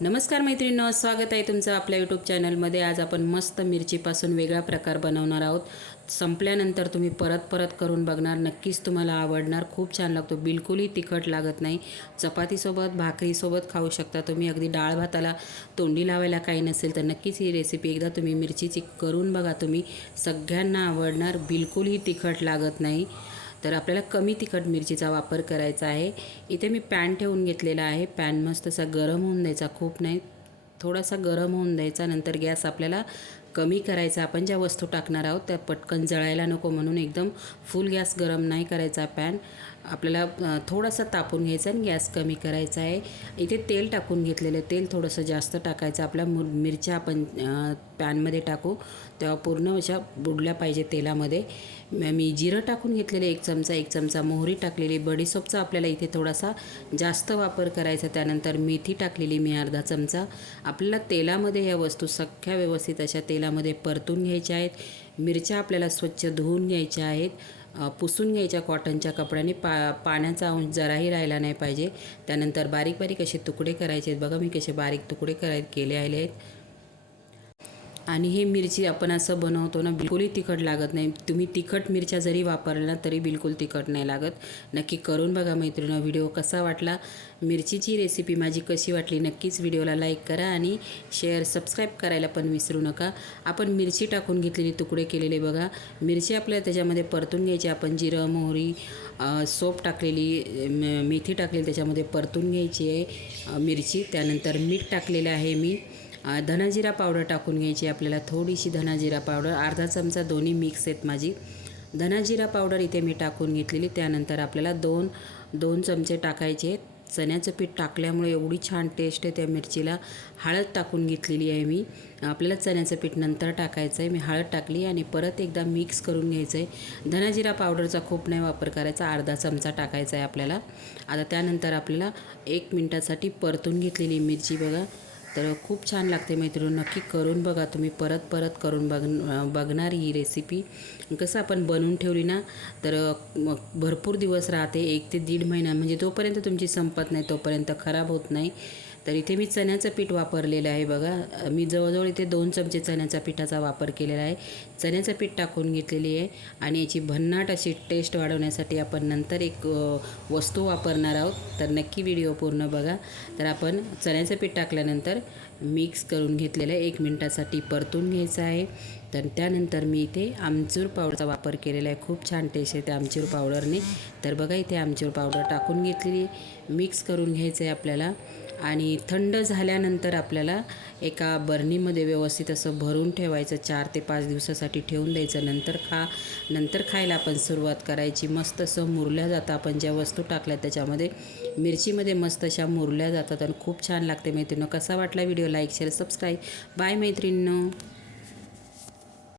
नमस्कार मैत्रिणींनो स्वागत आहे तुमचं आपल्या यूट्यूब चॅनलमध्ये आज आपण मस्त मिरचीपासून वेगळा प्रकार बनवणार आहोत. संपल्यानंतर तुम्ही परत परत करून बघणार नक्कीच तुम्हाला आवडणार. खूप छान लागतो बिलकुलही तिखट लागत नाही. चपातीसोबत भाकरीसोबत खाऊ शकता तुम्ही. अगदी डाळ भाताला तोंडी लावायला काही नसेल तर नक्कीच ही रेसिपी एकदा तुम्ही मिरचीची करून बघा तुम्ही. सगळ्यांना आवडणार बिलकुलही तिखट लागत नाही. तर आपल्याला कमी तिखट मिरचीचा वापर करायचा आहे. इथे मी पॅन ठेवून घेतलेला आहे. पॅन मस्त असा गरम होऊन द्यायचा खूप नाही थोडासा गरम होऊन द्यायचा. नंतर गॅस आपल्याला कमी करायचा. आपण ज्या वस्तू टाकणार आहोत त्या पटकन जळायला नको म्हणून एकदम फुल गॅस गरम नाही करायचा पॅन. आपल्याला थोडासा तापून घ्यायचा आणि गॅस कमी करायचा आहे. इथे तेल टाकून घेतलेलं आहे. तेल थोडंसं जास्त टाकायचं. आपल्या मुर मिरच्या आपण पॅनमध्ये टाकू. तेव्हा पूर्ण अशा बुडल्या पाहिजे तेलामध्ये. मी जिरं टाकून घेतलेले एक चमचा एक चमचा मोहरी टाकलेली बडीसोपचा आपल्याला इथे थोडासा जास्त वापर करायचा. त्यानंतर मेथी टाकलेली मी अर्धा चमचा. आपल्याला तेलामध्ये ह्या वस्तू सख्या व्यवस्थित अशा तेलामध्ये परतून घ्यायच्या आहेत. मिरच्या आपल्याला स्वच्छ धुवून घ्यायच्या आहेत. पुसून घ्यायच्या कॉटनच्या कपड्याने पा पाण्याचा अंश जराही राहिला नाही पाहिजे. त्यानंतर बारीक बारीक असे तुकडे करायचे आहेत. बघा मी कसे बारीक तुकडे कराय केले आले आहेत. आणि हे मिरची आपण असं बनवतो ना बिलकुलही तिखट लागत नाही. तुम्ही तिखट मिरच्या जरी वापरल्या तरी बिलकुल तिखट नाही लागत. नक्की करून बघा मैत्रिणी व्हिडिओ कसा वाटला? मिरचीची रेसिपी माझी कशी वाटली? नक्कीच व्हिडिओला लाईक करा आणि शेअर सबस्क्राईब करायला पण विसरू नका. आपण मिरची टाकून घेतलेली तुकडे केलेले बघा. मिरची आपल्याला त्याच्यामध्ये परतून घ्यायची. आपण जिरं मोहरी सोप टाकलेली म- मेथी टाकलेली त्याच्यामध्ये परतून घ्यायची आहे मिरची. त्यानंतर मीठ टाकलेलं आहे मी. धनाजिरा पावडर टाकून घ्यायची आपल्याला थोडीशी धनाजिरा पावडर अर्धा चमचा दोन्ही मिक्स आहेत माझी. धनाजिरा पावडर इथे मी टाकून घेतलेली त्यानंतर आपल्याला दोन दोन चमचे टाकायचे चण्याचं पीठ टाकल्यामुळे एवढी छान टेस्ट आहे त्या मिरचीला. हळद टाकून घेतलेली आहे मी. आपल्याला चण्याचं पीठ नंतर टाकायचं आहे. मी हळद टाकली आणि परत एकदा मिक्स करून घ्यायचं आहे. धनाजिरा पावडरचा खूप नाही वापर करायचा अर्धा चमचा टाकायचा आहे आपल्याला. आता त्यानंतर आपल्याला एक मिनटासाठी परतून घेतलेली मिरची बघा. तर खूप छान लागते मैत्रिणी नक्की करून बघा तुम्ही. परत परत करून बघ बघणार ही रेसिपी कसं आपण बनवून ठेवली ना तर मग भरपूर दिवस राहते. एक ते दीड महिना. म्हणजे तोपर्यंत तुमची संपत नाही तोपर्यंत खराब होत नाही. तर इथे मी चण्याचं पीठ वापरलेलं आहे बघा. मी जवळजवळ इथे दोन चमचे चण्याच्या पिठाचा वापर केलेला आहे. चण्याचं पीठ टाकून घेतलेली आहे आणि याची भन्नाट अशी टेस्ट वाढवण्यासाठी आपण नंतर एक वस्तू वापरणार आहोत. तर नक्की व्हिडिओ पूर्ण बघा. तर आपण चण्याचं पीठ टाकल्यानंतर मिक्स करून घेतलेलं आहे एक मिनटासाठी परतून घ्यायचं आहे. तर त्यानंतर मी इथे आमचूर पावडरचा वापर केलेला आहे. खूप छान टेस्ट येते आमचूर पावडरने. तर बघा इथे आमचूर पावडर टाकून घेतलेली मिक्स करून घ्यायचं आहे आपल्याला. आणि थंड झाल्यानंतर आपल्याला एका बर्नीमध्ये व्यवस्थित असं भरून ठेवायचं चार ते पाच दिवसासाठी ठेवून द्यायचं. नंतर खा नंतर खायला आपण सुरुवात करायची. मस्त असं मुरल्या जातं. आपण ज्या वस्तू टाकल्या त्याच्यामध्ये मिरचीमध्ये मस्त अशा मुरल्या जातात आणि खूप छान लागते. मैत्रिणीनं कसा वाटला video? Like share subscribe. Bye मैत्रिणीनं.